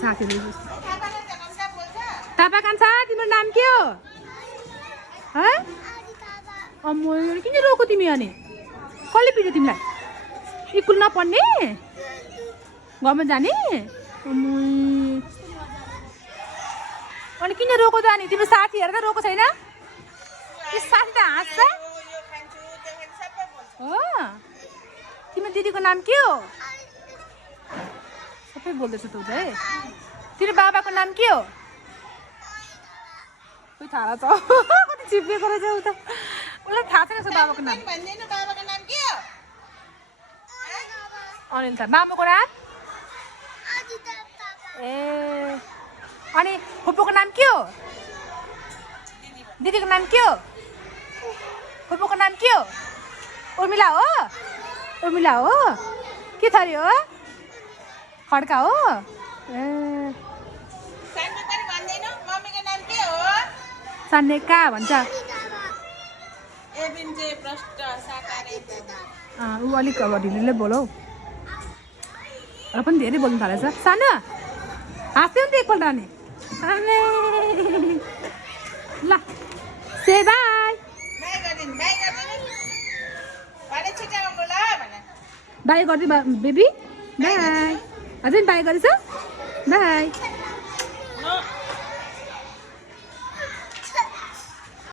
साथीहरू थापा कान्छा तिम्रो नाम के हो अम्मो किन रोको तिमी अनि कसले पिट्यो तिमीलाई स्कुल नपढ्ने घरमा जाने अनि किन रोको त अनि तिम्रो साथीहरू त रोको छैन साथी त हाँस्छ हो तिम्रो दिदीको नाम के हो सबै बोल्दैछ त उता है तिम्रो बाबाको नाम के हो कोही थाहा छ कति चिप्लेको रहेछ उता उसलाई थाहा छैन उसको बाबाको नाम अनिल त मामुको नाम ए अनि फुपूको नाम के हो दिदीको नाम के हो फुपूको नाम के हो उर्मिला हो के थरी हो खड्का हो सान्नेका भन्छ ऊ अलिक अब ढिलोले बोलौ र पनि धेरै बोल्नु थालेछ सानो हाँस्यो नि त एकपल्ट अनि ल से बाई बाई गरिदिनु बेबी बाई अझै बाई गरेछ बाई